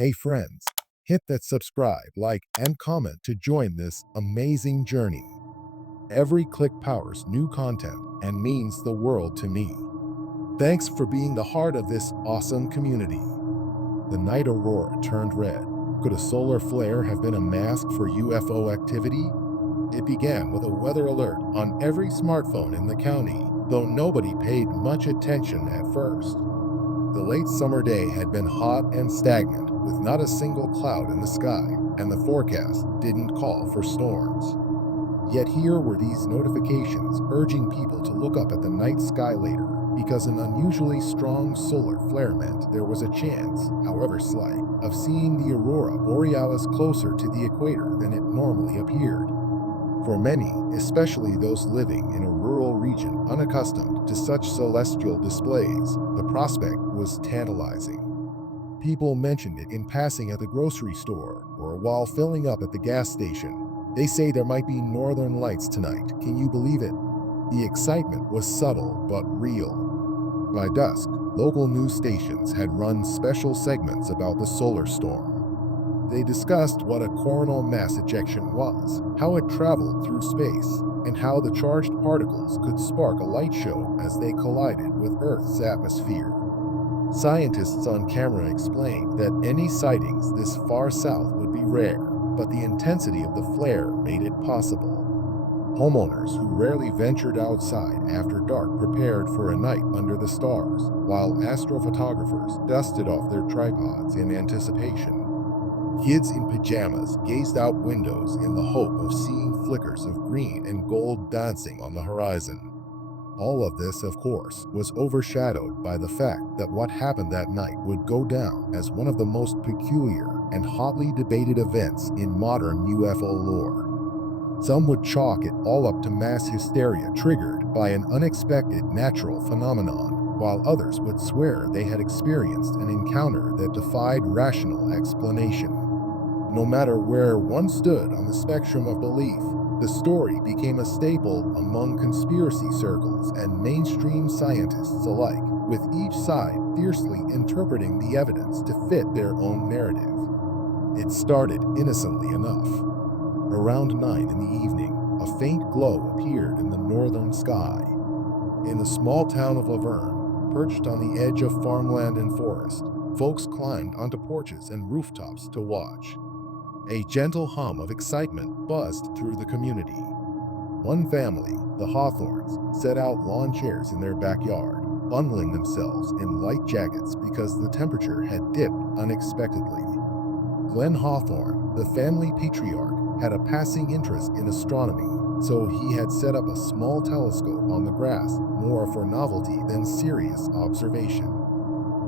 Hey friends, hit that subscribe, like, and comment to join this amazing journey. Every click powers new content and means the world to me. Thanks for being the heart of this awesome community. The night Aurora turned red. Could a solar flare have been a mask for UFO activity? It began with a weather alert on every smartphone in the county, though nobody paid much attention at first. The late summer day had been hot and stagnant, with not a single cloud in the sky, and the forecast didn't call for storms. Yet here were these notifications urging people to look up at the night sky later, because an unusually strong solar flare meant there was a chance, however slight, of seeing the Aurora borealis closer to the equator than it normally appeared. For many, especially those living in a rural region unaccustomed to such celestial displays, the prospect was tantalizing. People mentioned it in passing at the grocery store or while filling up at the gas station. They say there might be northern lights tonight. Can you believe it? The excitement was subtle but real. By dusk, local news stations had run special segments about the solar storm. They discussed what a coronal mass ejection was, how it traveled through space, and how the charged particles could spark a light show as they collided with Earth's atmosphere. Scientists on camera explained that any sightings this far south would be rare, but the intensity of the flare made it possible. Homeowners who rarely ventured outside after dark prepared for a night under the stars, while astrophotographers dusted off their tripods in anticipation. Kids in pajamas gazed out windows in the hope of seeing flickers of green and gold dancing on the horizon. All of this, of course, was overshadowed by the fact that what happened that night would go down as one of the most peculiar and hotly debated events in modern UFO lore. Some would chalk it all up to mass hysteria triggered by an unexpected natural phenomenon, while others would swear they had experienced an encounter that defied rational explanation. No matter where one stood on the spectrum of belief, the story became a staple among conspiracy circles and mainstream scientists alike, with each side fiercely interpreting the evidence to fit their own narrative. It started innocently enough. Around 9 in the evening, a faint glow appeared in the northern sky. In the small town of Laverne, perched on the edge of farmland and forest, folks climbed onto porches and rooftops to watch. A gentle hum of excitement buzzed through the community. One family, the Hawthorns, set out lawn chairs in their backyard, bundling themselves in light jackets because the temperature had dipped unexpectedly. Glenn Hawthorne, the family patriarch, had a passing interest in astronomy, so he had set up a small telescope on the grass, more for novelty than serious observation.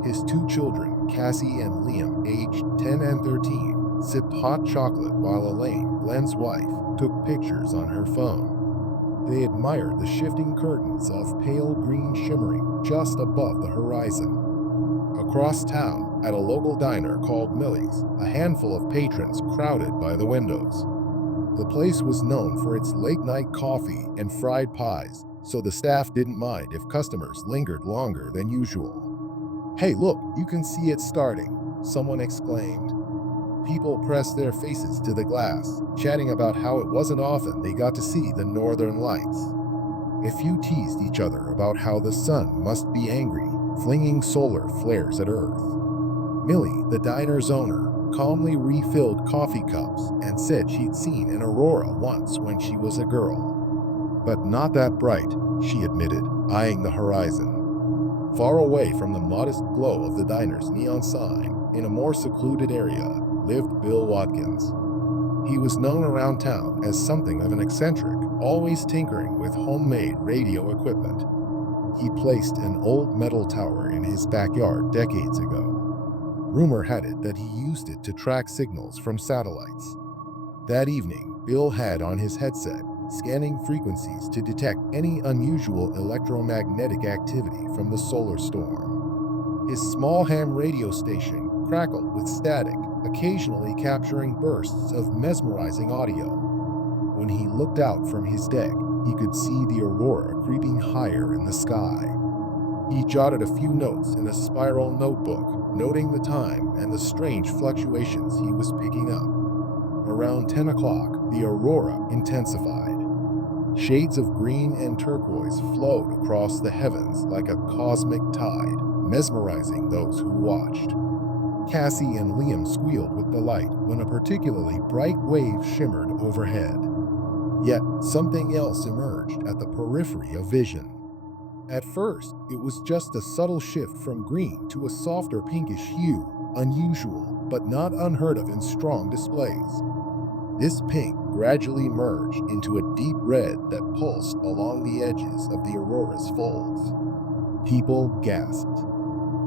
His two children, Cassie and Liam, aged 10 and 13, sipped hot chocolate while Elaine, Glenn's wife, took pictures on her phone. They admired the shifting curtains of pale green shimmering just above the horizon. Across town, at a local diner called Millie's, a handful of patrons crowded by the windows. The place was known for its late-night coffee and fried pies, so the staff didn't mind if customers lingered longer than usual. "Hey, look, you can see it starting," someone exclaimed. People pressed their faces to the glass, chatting about how it wasn't often they got to see the northern lights. A few teased each other about how the sun must be angry, flinging solar flares at Earth. Millie, the diner's owner, calmly refilled coffee cups and said she'd seen an aurora once when she was a girl. But not that bright, she admitted, eyeing the horizon. Far away from the modest glow of the diner's neon sign, in a more secluded area, lived Bill Watkins. He was known around town as something of an eccentric, always tinkering with homemade radio equipment. He placed an old metal tower in his backyard decades ago. Rumor had it that he used it to track signals from satellites. That evening, Bill had on his headset, scanning frequencies to detect any unusual electromagnetic activity from the solar storm. His small ham radio station crackled with static, occasionally capturing bursts of mesmerizing audio. When he looked out from his deck, he could see the aurora creeping higher in the sky. He jotted a few notes in a spiral notebook, noting the time and the strange fluctuations he was picking up. Around 10 o'clock, the aurora intensified. Shades of green and turquoise flowed across the heavens like a cosmic tide, mesmerizing those who watched. Cassie and Liam squealed with delight when a particularly bright wave shimmered overhead. Yet something else emerged at the periphery of vision. At first, it was just a subtle shift from green to a softer pinkish hue, unusual but not unheard of in strong displays. This pink gradually merged into a deep red that pulsed along the edges of the aurora's folds. People gasped.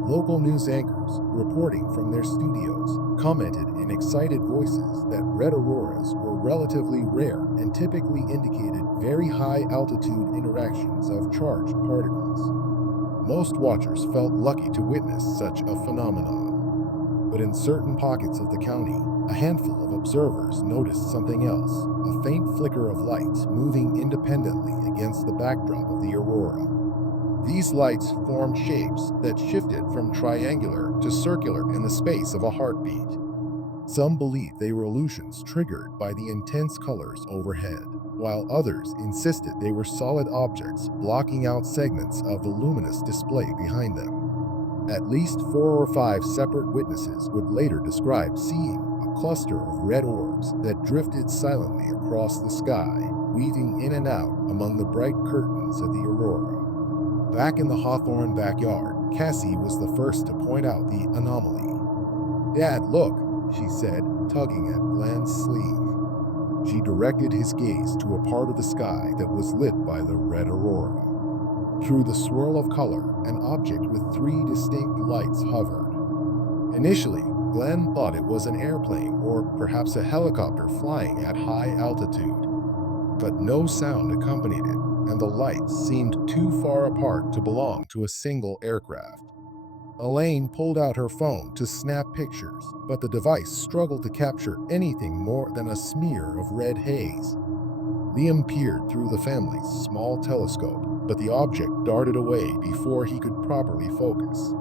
Local news anchors, reporting from their studios, commented in excited voices that red auroras were relatively rare and typically indicated very high-altitude interactions of charged particles. Most watchers felt lucky to witness such a phenomenon. But in certain pockets of the county, a handful of observers noticed something else, a faint flicker of lights moving independently against the backdrop of the aurora. These lights formed shapes that shifted from triangular to circular in the space of a heartbeat. Some believed they were illusions triggered by the intense colors overhead, while others insisted they were solid objects blocking out segments of the luminous display behind them. At least 4 or 5 separate witnesses would later describe seeing a cluster of red orbs that drifted silently across the sky, weaving in and out among the bright curtains of the aurora. Back in the Hawthorne backyard, Cassie was the first to point out the anomaly. "Dad, look," she said, tugging at Glenn's sleeve. She directed his gaze to a part of the sky that was lit by the red aurora. Through the swirl of color, an object with 3 distinct lights hovered. Initially, Glenn thought it was an airplane or perhaps a helicopter flying at high altitude. But no sound accompanied it, and the lights seemed too far apart to belong to a single aircraft. Elaine pulled out her phone to snap pictures, but the device struggled to capture anything more than a smear of red haze. Liam peered through the family's small telescope, but the object darted away before he could properly focus.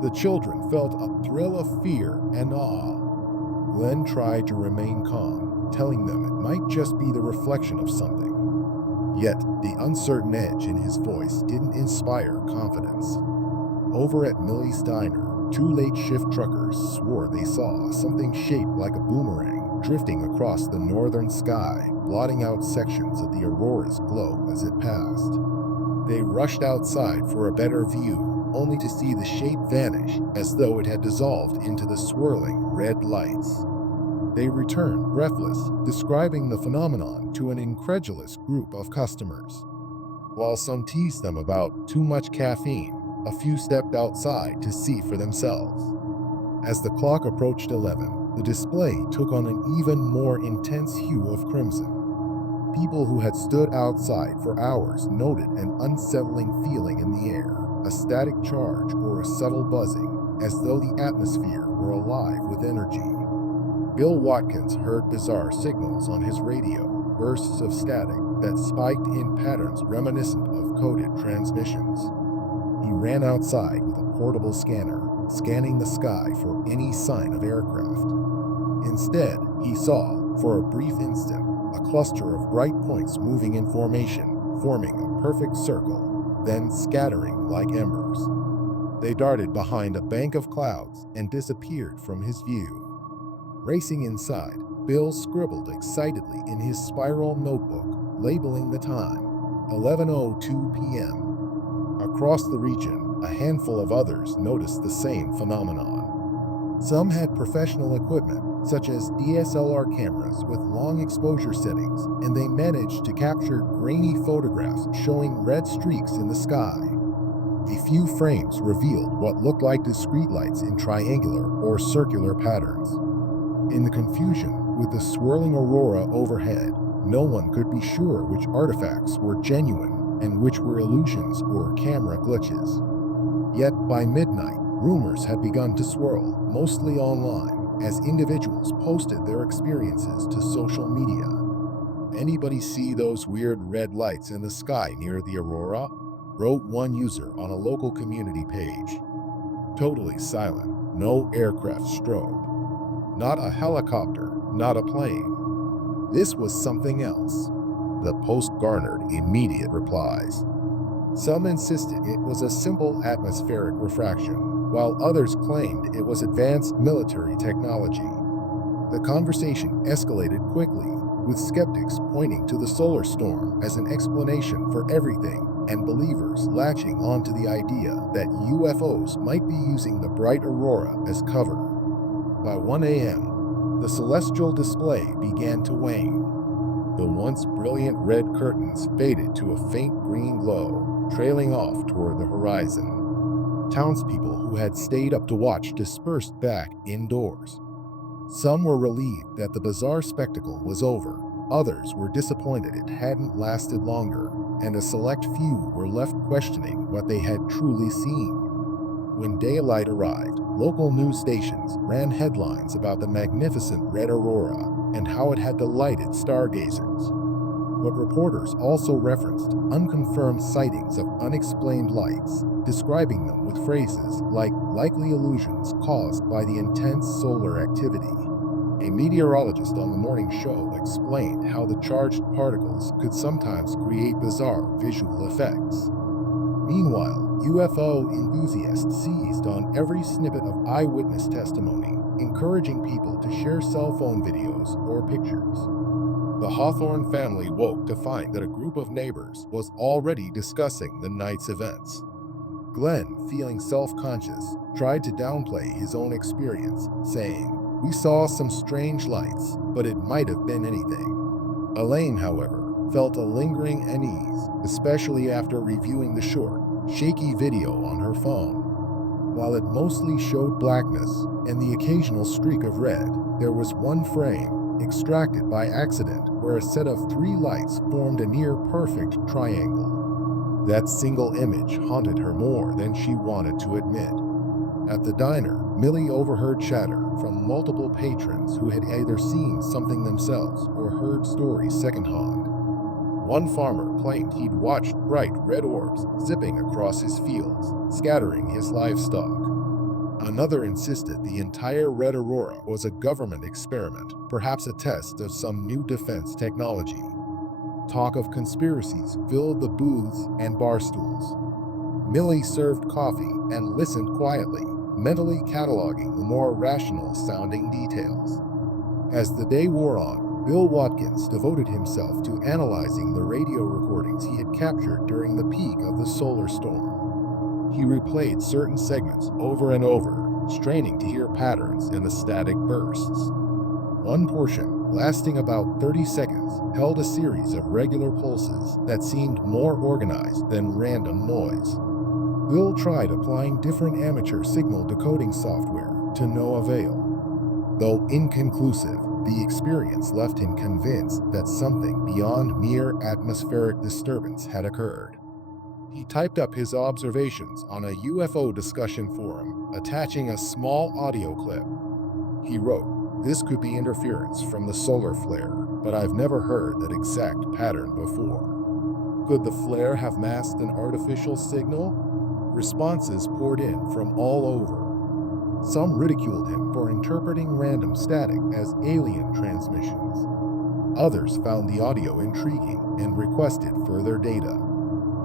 The children felt a thrill of fear and awe. Glenn tried to remain calm, telling them it might just be the reflection of something. Yet, the uncertain edge in his voice didn't inspire confidence. Over at Millie's Diner, 2 late shift truckers swore they saw something shaped like a boomerang drifting across the northern sky, blotting out sections of the aurora's glow as it passed. They rushed outside for a better view, only to see the shape vanish as though it had dissolved into the swirling red lights. They returned breathless, describing the phenomenon to an incredulous group of customers. While some teased them about too much caffeine, a few stepped outside to see for themselves. As the clock approached 11, the display took on an even more intense hue of crimson. People who had stood outside for hours noted an unsettling feeling in the air, a static charge or a subtle buzzing, as though the atmosphere were alive with energy. Bill Watkins heard bizarre signals on his radio, bursts of static that spiked in patterns reminiscent of coded transmissions. He ran outside with a portable scanner, scanning the sky for any sign of aircraft. Instead, he saw, for a brief instant, a cluster of bright points moving in formation, forming a perfect circle, then scattering like embers. They darted behind a bank of clouds and disappeared from his view. Racing inside, Bill scribbled excitedly in his spiral notebook, labeling the time, 11:02 p.m. Across the region, a handful of others noticed the same phenomenon. Some had professional equipment, such as DSLR cameras with long exposure settings, and they managed to capture grainy photographs showing red streaks in the sky. A few frames revealed what looked like discrete lights in triangular or circular patterns. In the confusion with the swirling aurora overhead, no one could be sure which artifacts were genuine and which were illusions or camera glitches. Yet by midnight, rumors had begun to swirl, mostly online, as individuals posted their experiences to social media. "Anybody see those weird red lights in the sky near the aurora?" wrote one user on a local community page. "Totally silent. No aircraft strobe. Not a helicopter, not a plane. This was something else. The post garnered immediate replies. Some insisted it was a simple atmospheric refraction, while others claimed it was advanced military technology. The conversation escalated quickly, with skeptics pointing to the solar storm as an explanation for everything, and believers latching onto the idea that UFOs might be using the bright aurora as cover. By 1 a.m., the celestial display began to wane. The once brilliant red curtains faded to a faint green glow, trailing off toward the horizon. Townspeople who had stayed up to watch dispersed back indoors. Some were relieved that the bizarre spectacle was over, others were disappointed it hadn't lasted longer, and a select few were left questioning what they had truly seen. When daylight arrived, local news stations ran headlines about the magnificent red aurora and how it had delighted stargazers. But reporters also referenced unconfirmed sightings of unexplained lights, describing them with phrases like likely illusions caused by the intense solar activity. A meteorologist on the morning show explained how the charged particles could sometimes create bizarre visual effects. Meanwhile, UFO enthusiasts seized on every snippet of eyewitness testimony, encouraging people to share cell phone videos or pictures. The Hawthorne family woke to find that a group of neighbors was already discussing the night's events. Glenn, feeling self-conscious, tried to downplay his own experience, saying, "We saw some strange lights, but it might have been anything." Elaine, however, felt a lingering unease, especially after reviewing the short, shaky video on her phone. While it mostly showed blackness and the occasional streak of red, there was one frame, extracted by accident, where a set of 3 lights formed a near-perfect triangle. That single image haunted her more than she wanted to admit. At the diner, Millie overheard chatter from multiple patrons who had either seen something themselves or heard stories secondhand. One farmer claimed he'd watched bright red orbs zipping across his fields, scattering his livestock. Another insisted the entire red aurora was a government experiment, perhaps a test of some new defense technology. Talk of conspiracies filled the booths and bar stools. Millie served coffee and listened quietly, mentally cataloging the more rational-sounding details. As the day wore on, Bill Watkins devoted himself to analyzing the radio recordings he had captured during the peak of the solar storm. He replayed certain segments over and over, straining to hear patterns in the static bursts. One portion, lasting about 30 seconds, held a series of regular pulses that seemed more organized than random noise. Bill tried applying different amateur signal decoding software to no avail. Though inconclusive, the experience left him convinced that something beyond mere atmospheric disturbance had occurred. He typed up his observations on a UFO discussion forum, attaching a small audio clip. He wrote, "This could be interference from the solar flare, but I've never heard that exact pattern before. Could the flare have masked an artificial signal?" Responses poured in from all over. Some ridiculed him for interpreting random static as alien transmissions. Others found the audio intriguing and requested further data.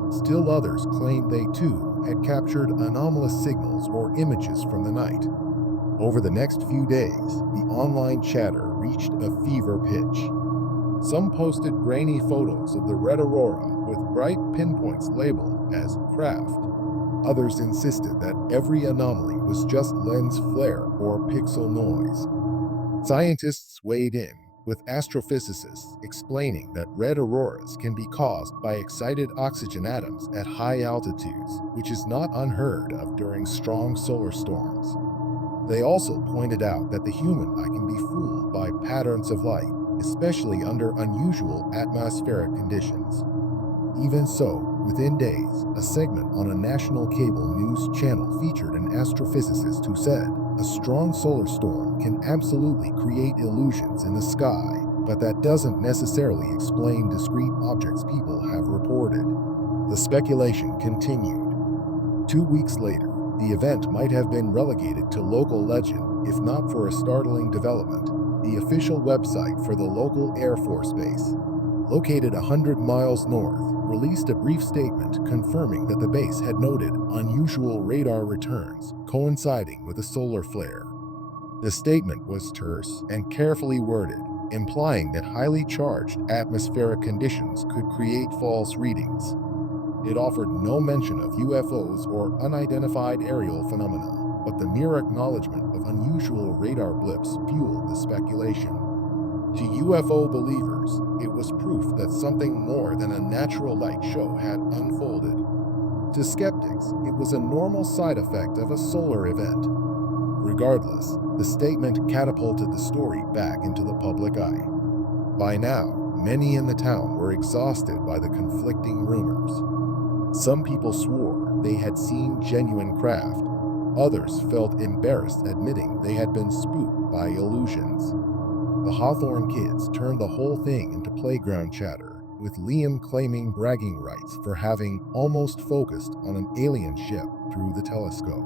Still others claimed they too had captured anomalous signals or images from the night. Over the next few days, the online chatter reached a fever pitch. Some posted grainy photos of the red aurora with bright pinpoints labeled as craft. Others insisted that every anomaly was just lens flare or pixel noise. Scientists weighed in, with astrophysicists explaining that red auroras can be caused by excited oxygen atoms at high altitudes, which is not unheard of during strong solar storms. They also pointed out that the human eye can be fooled by patterns of light, especially under unusual atmospheric conditions. Even so, within days, a segment on a national cable news channel featured an astrophysicist who said, "A strong solar storm can absolutely create illusions in the sky, but that doesn't necessarily explain discrete objects people have reported." The speculation continued. 2 weeks later, The event might have been relegated to local legend if not for a startling development. The official website for the local Air Force Base, located 100 miles north, released a brief statement confirming that the base had noted unusual radar returns coinciding with a solar flare. The statement was terse and carefully worded, implying that highly charged atmospheric conditions could create false readings. It offered no mention of UFOs or unidentified aerial phenomena, but the mere acknowledgement of unusual radar blips fueled the speculation. To UFO believers, it was proof that something more than a natural light show had unfolded. To skeptics, it was a normal side effect of a solar event. Regardless, the statement catapulted the story back into the public eye. By now, many in the town were exhausted by the conflicting rumors. Some people swore they had seen genuine craft. Others felt embarrassed admitting they had been spooked by illusions. The Hawthorne kids turned the whole thing into playground chatter, with Liam claiming bragging rights for having almost focused on an alien ship through the telescope.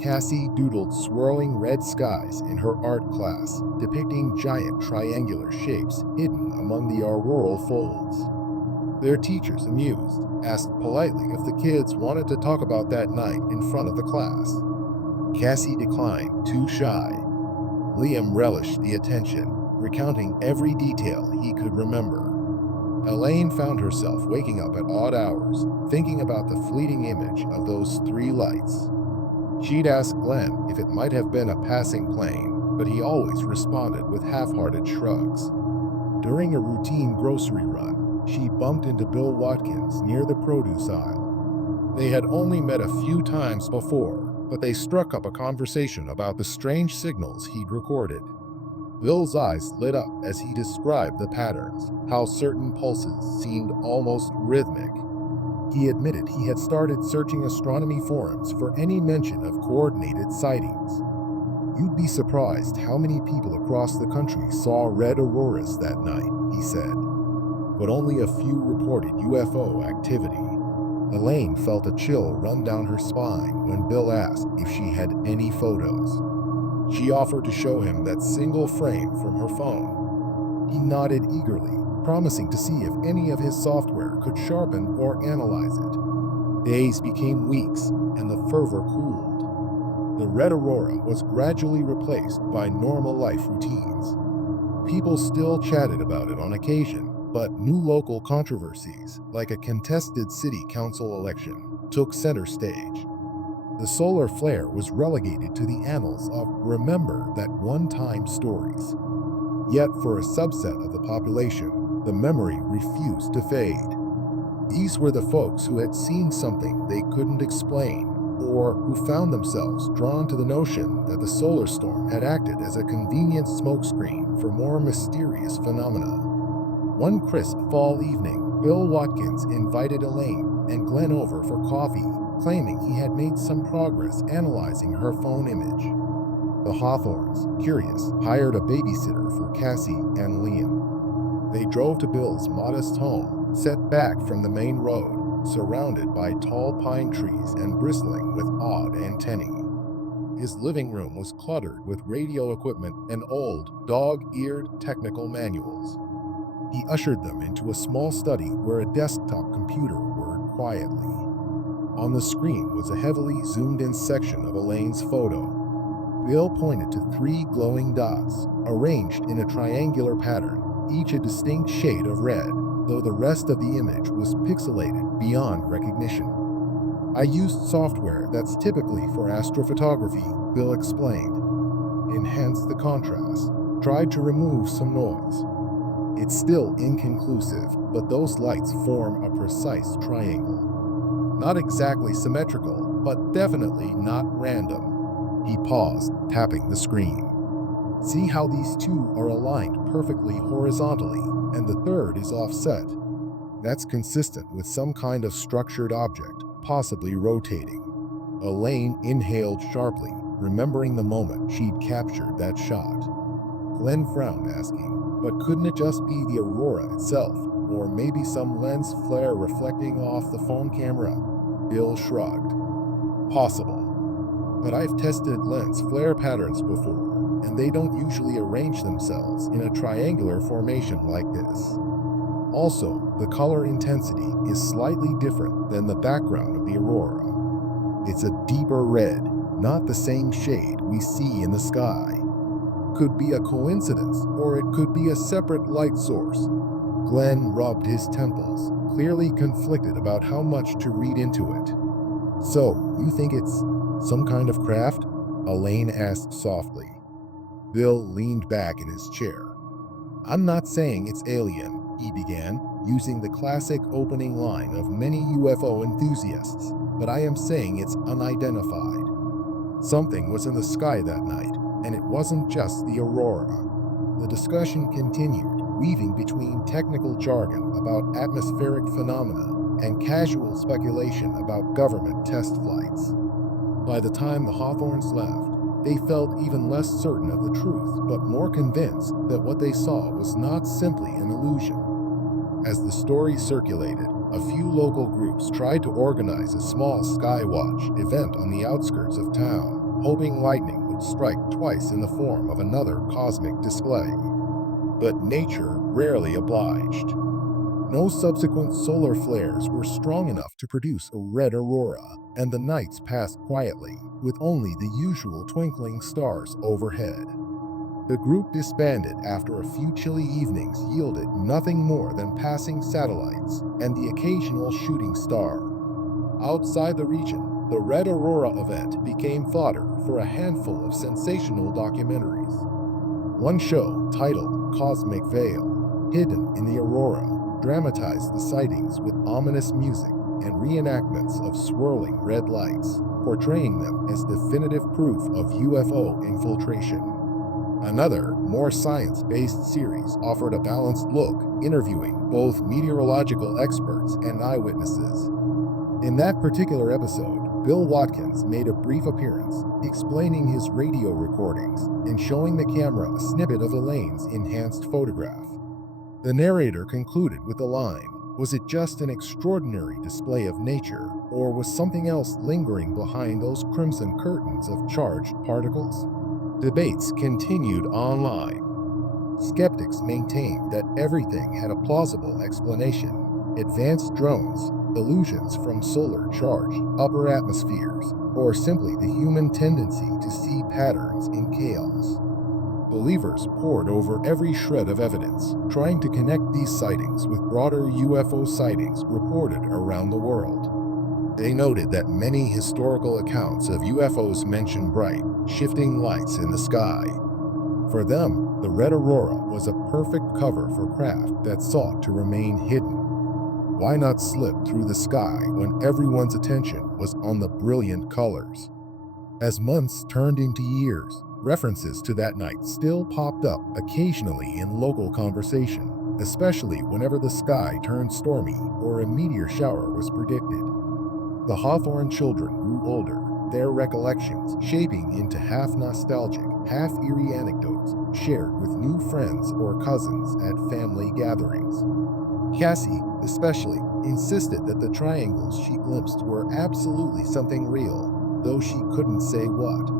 Cassie doodled swirling red skies in her art class, depicting giant triangular shapes hidden among the auroral folds. Their teachers, amused, asked politely if the kids wanted to talk about that night in front of the class. Cassie declined, too shy. Liam relished the attention, recounting every detail he could remember. Elaine found herself waking up at odd hours, thinking about the fleeting image of those three lights. She'd asked Glenn if it might have been a passing plane, but he always responded with half-hearted shrugs. During a routine grocery run, she bumped into Bill Watkins near the produce aisle. They had only met a few times before, but they struck up a conversation about the strange signals he'd recorded. Bill's eyes lit up as he described the patterns, how certain pulses seemed almost rhythmic. He admitted he had started searching astronomy forums for any mention of coordinated sightings. "You'd be surprised how many people across the country saw red auroras that night," he said. But only a few reported UFO activity. Elaine felt a chill run down her spine when Bill asked if she had any photos. She offered to show him that single frame from her phone. He nodded eagerly, promising to see if any of his software could sharpen or analyze it. Days became weeks, and the fervor cooled. The red aurora was gradually replaced by normal life routines. People still chatted about it on occasion, but new local controversies, like a contested city council election, took center stage. The solar flare was relegated to the annals of remember that one-time stories. Yet for a subset of the population, the memory refused to fade. These were the folks who had seen something they couldn't explain, or who found themselves drawn to the notion that the solar storm had acted as a convenient smokescreen for more mysterious phenomena. One crisp fall evening, Bill Watkins invited Elaine and Glenn over for coffee, claiming he had made some progress analyzing her phone image. The Hawthorns, curious, hired a babysitter for Cassie and Liam. They drove to Bill's modest home, set back from the main road, surrounded by tall pine trees and bristling with odd antennae. His living room was cluttered with radio equipment and old, dog-eared technical manuals. He ushered them into a small study where a desktop computer whirred quietly. On the screen was a heavily zoomed-in section of Elaine's photo. Bill pointed to three glowing dots, arranged in a triangular pattern, each a distinct shade of red, though the rest of the image was pixelated beyond recognition. "I used software that's typically for astrophotography," Bill explained. "Enhanced the contrast, tried to remove some noise. It's still inconclusive, but those lights form a precise triangle. Not exactly symmetrical, but definitely not random." He paused, tapping the screen. "See how these two are aligned perfectly horizontally, and the third is offset? That's consistent with some kind of structured object, possibly rotating." Elaine inhaled sharply, remembering the moment she'd captured that shot. Glenn frowned, asking, "But couldn't it just be the aurora itself, or maybe some lens flare reflecting off the phone camera?" Bill shrugged. "Possible. but I've tested lens flare patterns before, and they don't usually arrange themselves in a triangular formation like this. Also, the color intensity is slightly different than the background of the aurora. It's a deeper red, not the same shade we see in the sky. Could be a coincidence, or it could be a separate light source. Glenn rubbed his temples, clearly conflicted about how much to read into it. So, you think it's some kind of craft? Elaine asked softly. Bill leaned back in his chair. I'm not saying it's alien, he began, using the classic opening line of many UFO enthusiasts, but I am saying it's unidentified. Something was in the sky that night, and it wasn't just the aurora. The discussion continued, weaving between technical jargon about atmospheric phenomena and casual speculation about government test flights. By the time the Hawthorns left, they felt even less certain of the truth, but more convinced that what they saw was not simply an illusion. As the story circulated, a few local groups tried to organize a small skywatch event on the outskirts of town, hoping lightning would strike twice in the form of another cosmic display. But nature rarely obliged. No subsequent solar flares were strong enough to produce a red aurora, and the nights passed quietly, with only the usual twinkling stars overhead. The group disbanded after a few chilly evenings yielded nothing more than passing satellites and the occasional shooting star. Outside the region, the Red Aurora event became fodder for a handful of sensational documentaries. One show, titled Cosmic Veil, Hidden in the Aurora, dramatized the sightings with ominous music and reenactments of swirling red lights, portraying them as definitive proof of UFO infiltration. Another, more science-based series offered a balanced look, interviewing both meteorological experts and eyewitnesses. In that particular episode, Bill Watkins made a brief appearance, explaining his radio recordings and showing the camera a snippet of Elaine's enhanced photograph. The narrator concluded with the line, was it just an extraordinary display of nature, or was something else lingering behind those crimson curtains of charged particles? Debates continued online. Skeptics maintained that everything had a plausible explanation. Advanced drones, illusions from solar-charged upper atmospheres, or simply the human tendency to see patterns in chaos. Believers pored over every shred of evidence, trying to connect these sightings with broader UFO sightings reported around the world. They noted that many historical accounts of UFOs mention bright, shifting lights in the sky. For them, the Red Aurora was a perfect cover for craft that sought to remain hidden. Why not slip through the sky when everyone's attention was on the brilliant colors? As months turned into years, references to that night still popped up occasionally in local conversation, especially whenever the sky turned stormy or a meteor shower was predicted. The Hawthorne children grew older, their recollections shaping into half-nostalgic, half-eerie anecdotes shared with new friends or cousins at family gatherings. Cassie, especially, insisted that the triangles she glimpsed were absolutely something real, though she couldn't say what.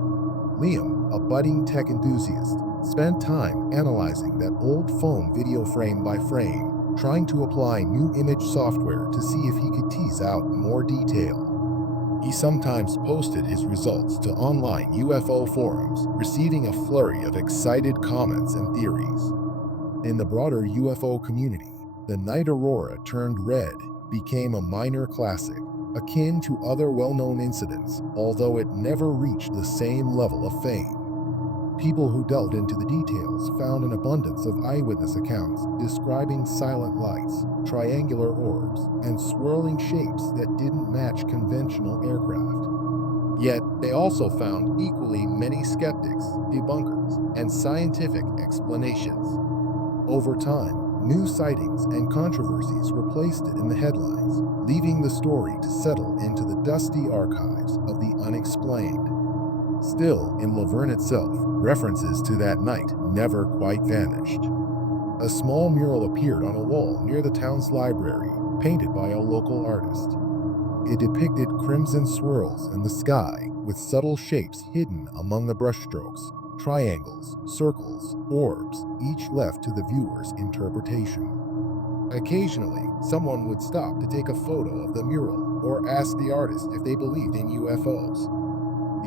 Liam, a budding tech enthusiast, spent time analyzing that old phone video frame by frame, trying to apply new image software to see if he could tease out more detail. He sometimes posted his results to online UFO forums, receiving a flurry of excited comments and theories. In the broader UFO community, the night aurora turned red became a minor classic, akin to other well-known incidents, although it never reached the same level of fame. People who delved into the details found an abundance of eyewitness accounts describing silent lights, triangular orbs, and swirling shapes that didn't match conventional aircraft. Yet, they also found equally many skeptics, debunkers, and scientific explanations. Over time, new sightings and controversies replaced it in the headlines, leaving the story to settle into the dusty archives of the unexplained. Still, in Laverne itself, references to that night never quite vanished. A small mural appeared on a wall near the town's library, painted by a local artist. It depicted crimson swirls in the sky, with subtle shapes hidden among the brushstrokes, triangles, circles, orbs, each left to the viewer's interpretation. Occasionally, someone would stop to take a photo of the mural or ask the artist if they believed in UFOs.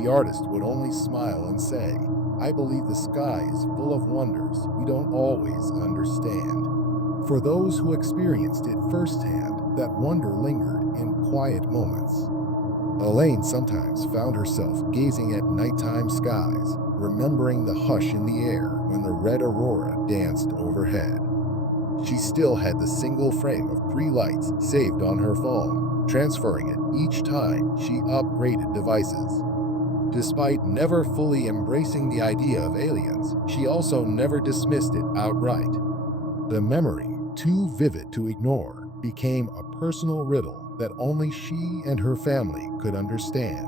The artist would only smile and say, "I believe the sky is full of wonders we don't always understand." For those who experienced it firsthand, that wonder lingered in quiet moments. Elaine sometimes found herself gazing at nighttime skies, remembering the hush in the air when the red aurora danced overhead. She still had the single frame of 3 lights saved on her phone, transferring it each time she upgraded devices. Despite never fully embracing the idea of aliens, she also never dismissed it outright. The memory, too vivid to ignore, became a personal riddle that only she and her family could understand.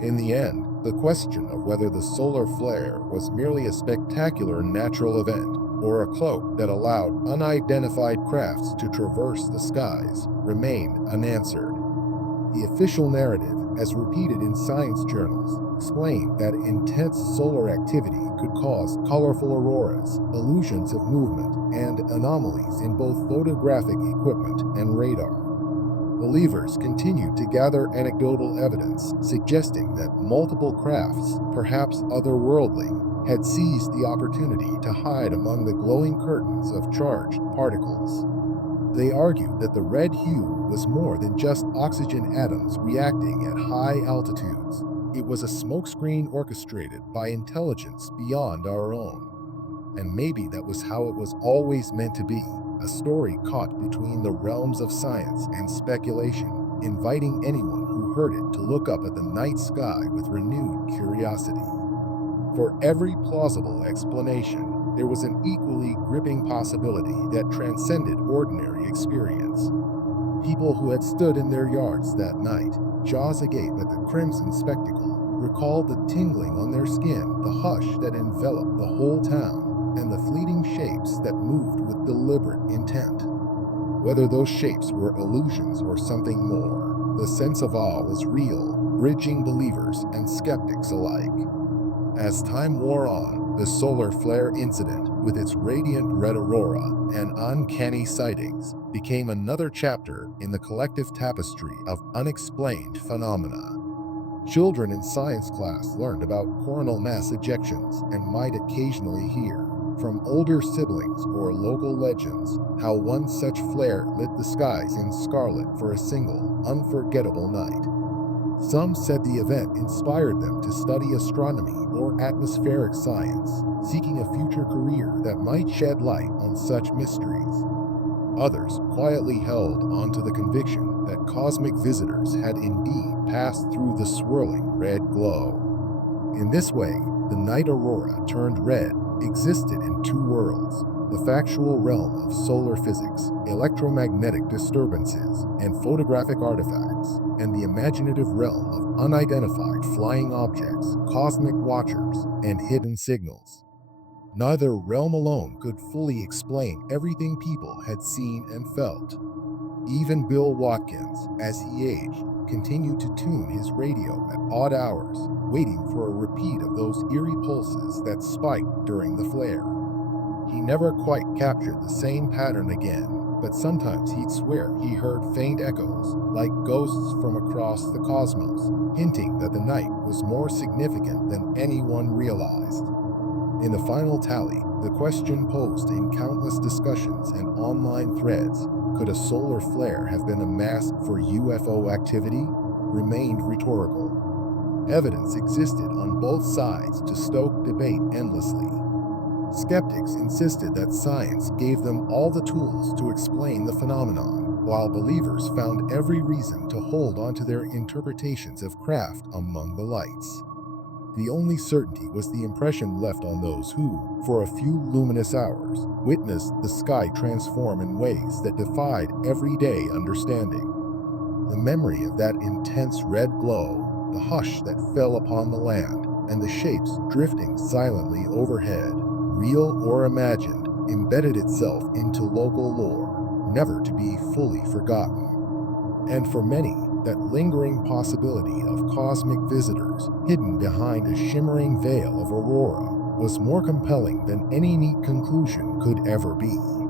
In the end, the question of whether the solar flare was merely a spectacular natural event or a cloak that allowed unidentified crafts to traverse the skies remained unanswered. The official narrative, as repeated in science journals, explained that intense solar activity could cause colorful auroras, illusions of movement, and anomalies in both photographic equipment and radar. Believers continued to gather anecdotal evidence suggesting that multiple crafts, perhaps otherworldly, had seized the opportunity to hide among the glowing curtains of charged particles. They argued that the red hue was more than just oxygen atoms reacting at high altitudes. It was a smokescreen orchestrated by intelligence beyond our own. And maybe that was how it was always meant to be, a story caught between the realms of science and speculation, inviting anyone who heard it to look up at the night sky with renewed curiosity. For every plausible explanation, there was an equally gripping possibility that transcended ordinary experience. People who had stood in their yards that night, jaws agape at the crimson spectacle, recalled the tingling on their skin, the hush that enveloped the whole town, and the fleeting shapes that moved with deliberate intent. Whether those shapes were illusions or something more, the sense of awe was real, bridging believers and skeptics alike. As time wore on, the solar flare incident, with its radiant red aurora and uncanny sightings, became another chapter in the collective tapestry of unexplained phenomena. Children in science class learned about coronal mass ejections and might occasionally hear, from older siblings or local legends, how one such flare lit the skies in scarlet for a single, unforgettable night. Some said the event inspired them to study astronomy or atmospheric science, seeking a future career that might shed light on such mysteries. Others quietly held onto the conviction that cosmic visitors had indeed passed through the swirling red glow. In this way, the night aurora turned red existed in 2 worlds: the factual realm of solar physics, electromagnetic disturbances, and photographic artifacts, and the imaginative realm of unidentified flying objects, cosmic watchers, and hidden signals. Neither realm alone could fully explain everything people had seen and felt. Even Bill Watkins, as he aged, continued to tune his radio at odd hours, waiting for a repeat of those eerie pulses that spiked during the flare. He never quite captured the same pattern again, but sometimes he'd swear he heard faint echoes, like ghosts from across the cosmos, hinting that the night was more significant than anyone realized. In the final tally, the question posed in countless discussions and online threads, could a solar flare have been a mask for UFO activity, remained rhetorical. Evidence existed on both sides to stoke debate endlessly. Skeptics insisted that science gave them all the tools to explain the phenomenon, while believers found every reason to hold on to their interpretations of craft among the lights. The only certainty was the impression left on those who, for a few luminous hours, witnessed the sky transform in ways that defied everyday understanding. The memory of that intense red glow, the hush that fell upon the land, and the shapes drifting silently overhead, real or imagined, embedded itself into local lore, never to be fully forgotten. And for many, That lingering possibility of cosmic visitors hidden behind a shimmering veil of Aurora was more compelling than any neat conclusion could ever be.